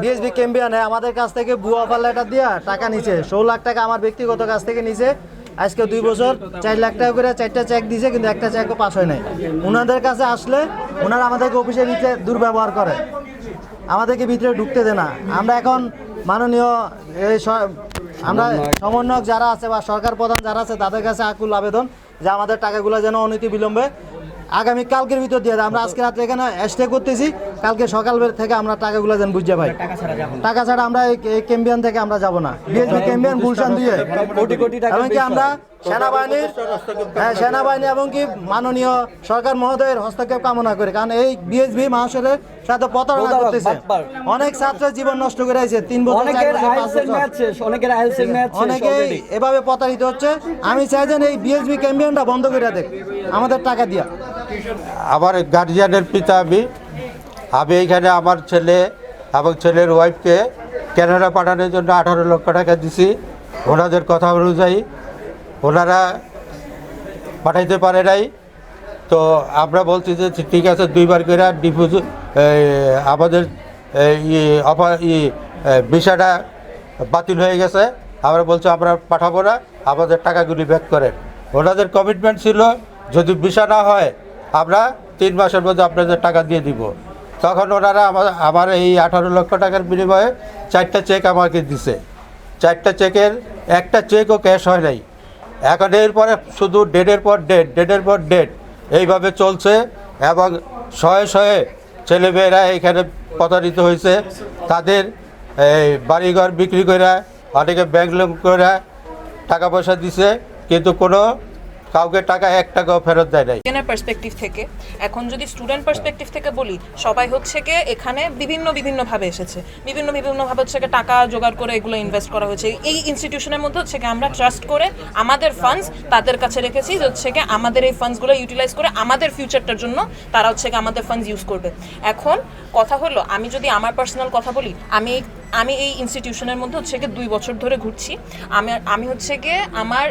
BSB ক্যাম্পিয়নে আমাদের কাছ থেকে ভুয়া অফার লেটার দিয়ে টাকা নিছে 16 লাখ টাকা আমার ব্যক্তিগত কাছ থেকে নিছে। আজকে 2 বছর 4 লাখ টাকা করে 4টা চেক দিয়েছে, কিন্তু একটা চেকও পাস হয় নাই। ওনাদের কাছে আসলে ওনারা আমাদেরকে অফিসের ভিতরে দুর্ব্যবহার করে, আমাদেরকে ভিতরে ঢুকতে দেয় না। আমরা এখন মাননীয় আমরা সমন্বয়ক যারা আছে বা সরকার প্রধান যারা আছে তাদের কাছে আকুল আবেদন যে আমাদের টাকাগুলো যেন অনতি বিলম্বে আগামী কালকের ভিতর দিয়ে দেয়। আমরা আজকে রাত্রে এখানে স্টে করতেছি, কালকে সকাল থেকে আমরা টাকাগুলো যেন বুঝে পাই। টাকা ছাড়া আমরা এই ক্যাম্পিয়ন থেকে আমরা যাব না। বিএসবি ক্যাম্পিয়ন গুলশান দিয়ে এমনকি আমরা সেনাবাহিনী এবং কি মাননীয় সরকার মহোদয়ের হস্তক্ষেপ কামনা করি, কারণ এই বিএসবি মহাশয়ের সাথে প্রতারণা করতেছে। অনেক ছাত্রের জীবন নষ্ট করে আছে, 3 বছর অনেকেই এভাবে প্রতারিত হচ্ছে। আমি চাই যেন এই বিএসবি ক্যাম্পিয়নটা বন্ধ করে দেখ আমাদের টাকা দিয়া। আমার গার্জিয়ানের পিতা আমি এইখানে আমার ছেলে এবং ছেলের ওয়াইফকে কানাডা পাঠানোর জন্য 18 লক্ষ টাকা দিছি। ওনাদের কথা অনুযায়ী ওনারা পাঠাইতে পারে নাই, তো আমরা বলছি যে ঠিক আছে 2বার করে ডিপোজিট আমাদের ভিসাটা বাতিল হয়ে গেছে। আমরা বলছি আমরা পাঠাবো না, আমাদের টাকাগুলি ব্যাক করেন। ওনাদের কমিটমেন্ট ছিল যদি ভিসা না হয় আমরা 3 মাসের মধ্যে আপনাদের টাকা দিয়ে দিব। তখন ওনারা আমার এই 18 লক্ষ টাকার বিনিময়ে 4টা চেক আমাকে দিছে। 4টা চেকের একটা চেকও ক্যাশ হয় নাই। এখন এরপরে শুধু ডেটের পর ডেট এইভাবে চলছে এবং শয়ে ছেলেমেয়েরা এখানে প্রতারিত হয়েছে। তাদের বাড়িঘর বিক্রি করে অনেকে ব্যাংক লোন করে টাকা পয়সা দিছে, কিন্তু কোনো কাউকে টাকা 1 টাকাও ফেরত দেয় নাই। পার্সপেক্টিভ থেকে এখন যদি স্টুডেন্ট পার্সপেক্টিভ থেকে বলি, সবাই হচ্ছে কি এখানে বিভিন্নভাবে এসেছে, বিভিন্নভাবে হচ্ছে কি টাকা জোগাড় করে এগুলো ইনভেস্ট করা হয়েছে। এই ইনস্টিটিউশনের মধ্যে হচ্ছে কি আমরা ট্রাস্ট করে আমাদের ফান্ডস তাদের কাছে রেখেছি, হচ্ছে কি আমাদের এই ফান্ডসগুলো ইউটিলাইজ করে আমাদের ফিউচারটার জন্য তারা হচ্ছে কি আমাদের ফান্ডস ইউজ করবে। এখন কথা হলো, আমি যদি আমার পার্সোনাল কথা বলি, আমি এই ইনস্টিটিউশনের মধ্যে হচ্ছে কি 2 বছর ধরে ঘুরছি। আমি হচ্ছে কি আমার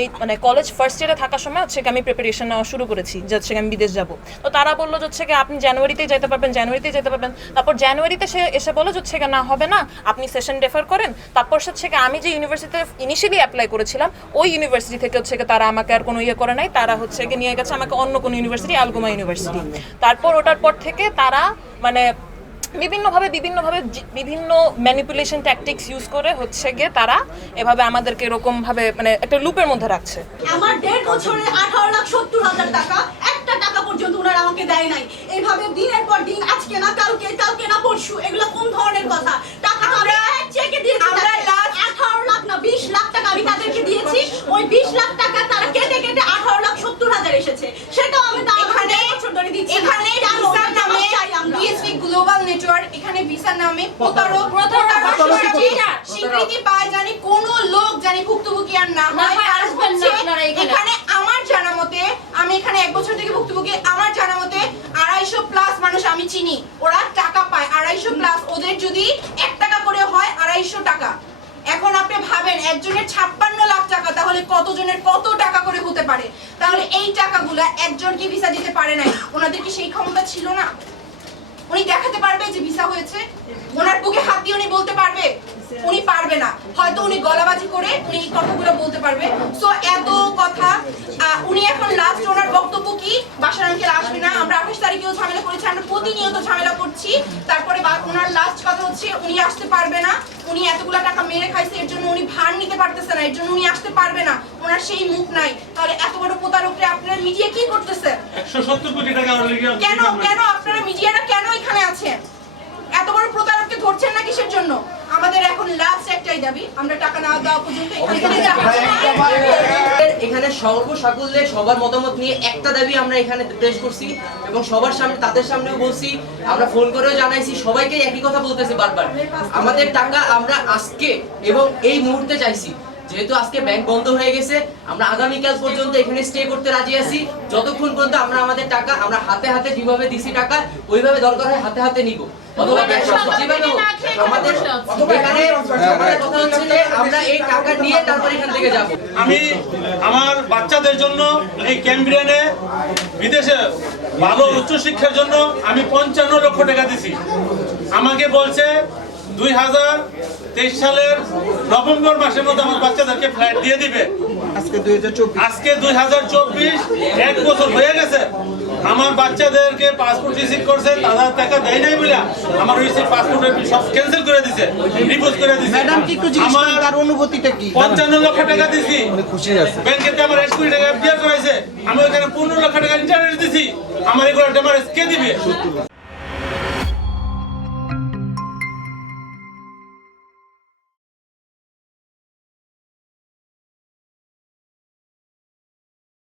এই মানে কলেজ ফার্স্ট ইয়ারে থাকার সময় হচ্ছে কি আমি প্রিপারেশন নেওয়া শুরু করেছি যে হচ্ছে আমি বিদেশ যাব। তো তারা বললো হচ্ছে কি আপনি জানুয়ারিতেই যেতে পারবেন। তারপর জানুয়ারিতে সে এসে বলে হচ্ছে কি না হবে না, আপনি সেশন ডেফার করেন। তারপর হচ্ছে কি আমি যে ইউনিভার্সিটিতে ইনিশিয়ালি অ্যাপ্লাই করেছিলাম ওই ইউনিভার্সিটি থেকে হচ্ছে কি তারা আমাকে আর কোনো করে নাই, তারা হচ্ছে কি নিয়ে গেছে আমাকে অন্য কোনো ইউনিভার্সিটি, আলগোমা ইউনিভার্সিটি। তারপর ওটার পর থেকে তারা মানে বিভিন্ন ম্যানিপুলেশন ট্যাকটিক্স ইউজ করে হচ্ছে গিয়ে তারা এভাবে আমাদেরকে এরকম ভাবে মানে একটা লুপের মধ্যে রাখছে। আমার 1.5 বছরে 18,70,000 টাকা একটা টাকা পর্যন্ত ওনারা আমাকে দেয় নাই। এইভাবে দিনের পর দিন, আজকে না কালকে না পরশু, এগুলো কোন ধরনের কথা? টাকা আমরা চেকে দিয়েছি, আমরা 18 লাখ না 20 লাখ টাকা আমি তাদেরকে দিয়েছি। ওই 20 লাখ টাকা তারা কেটে 18,70,000 এসেছে। সেটাও আমি এখানে বছর ধরে দিচ্ছি। এখানে ভিসার নামে বিএসপি গ্লোবাল নেটওয়ার্ক, এখানে ভিসার নামে স্বীকৃতি পায় জানি কোন লোক জানি ভুক্তভোগী আর না হয় আসবেন না আপনারা এখানে। আমার জানা মতে আমি এখানে 1 বছর থেকে ভুক্তভোগী, আমার জানা মতে 250 প্লাস মানুষ আমি চিনি, ওরা টাকা পায় 250 প্লাস। ওদের যদি 1 টাকা করে হয় 250 টাকা। এখন আপনি ভাবেন একজনের 56 লাখ টাকা, তাহলে কতজনের কত টাকা করে হতে পারে? তাহলে এই টাকাগুলা একজনকে ভিসা দিতে পারে নাই, ওনাদের কি সেই ক্ষমতা ছিল না? উনি দেখাতে পারবে যে ভিসা হয়েছে? ওনার বুকে হাত দিয়ে উনি বলতে পারবে? উনি পারবে না। হয়তো উনি গলাবাজি করে উনি কথাগুলো বলতে পারবে। সো এত কথা উনি এখন লাস্ট ওনার বক্তব্য কি? বাসার আঙ্কেল আসবে না, আমরা 28 তারিখেও ঝামেলা করেছি, আমরা প্রতিনিয়ত ঝামেলা করছি। তারপরে ওনার লাস্ট কথা হচ্ছে উনি আসতে পারবে না, উনি এতগুলা টাকা মেরে খাইছে, এর জন্য উনি ভার নিতে পারতেছে না, এর জন্য উনি আসতে পারবে না, ওনার সেই মুখ নাই। তাহলে এত বড় প্রতারককে আপনারা মিডিয়া কি করতেছে? 170 কোটি টাকা কেন আপনারা মিডিয়াটা কেন এখানে আছে? এত বড় প্রতারককে ধরছেন না কিসের জন্য? আমাদের এখন লাস্ট একটাই দাবি, আমরা টাকা না দেওয়া পর্যন্ত এখানে সর্বসাকুল্যে সবার মতামত নিয়ে একটা দাবি আমরা এখানে পেশ করছি এবং সবার সামনে তাদের সামনেও বলছি, আমরা ফোন করেও জানাইছি, সবাইকে একই কথা বলতেছি বারবার, আমাদের টাকা আমরা আজকে এবং এই মুহূর্তে চাইছি। যেহেতু আজকে ব্যাংক বন্ধ হয়ে গেছে, আমরা আগামীকাল পর্যন্ত এখানে স্টে করতে রাজি আছি, যতক্ষণ পর্যন্ত আমরা আমাদের টাকা আমরা হাতে হাতে যেভাবে দিছি টাকা ওইভাবে দরকার হয় হাতে হাতে নিব, অথবা যেভাবে আমাদের এখানে আমাদের কথা হচ্ছে যে আমরা এই টাকা নিয়ে তারপর এখান থেকে যাব। আমি আমার বাচ্চাদের জন্য এই ক্যাম্ব্রিয়ানে বিদেশে ভালো উচ্চশিক্ষার জন্য আমি 55 লক্ষ টাকা দিছি। আমাকে বলছে 2023 সালের নভেম্বর মাসের মধ্যে আমার বাচ্চাদেরকে ফ্ল্যাট দিয়ে দিবে। আজকে 2024 এক বছর হয়ে গেছে, আমার বাচ্চাদেরকে পাসপোর্ট রিসিভ করছে, তাদের টাকা দেয় নাই বলে আমার রিসিভ পাসপোর্টের সব ক্যান্সেল করে দিছে, রিপোজ করে দিছে। ম্যাডাম কি একটু জিজ্ঞেস করেন তার অনুভূতিটা কি? 55 লক্ষ টাকা দিছি, খুশি আছে। ব্যাংকেতে আমার 1 কোটি টাকা এফডিআর করাইছে, আমি ওখানে 15 লক্ষ টাকা ইন্টারেস্ট দিছি। আমার এগুলো ড্যামারেজ কে দিবে?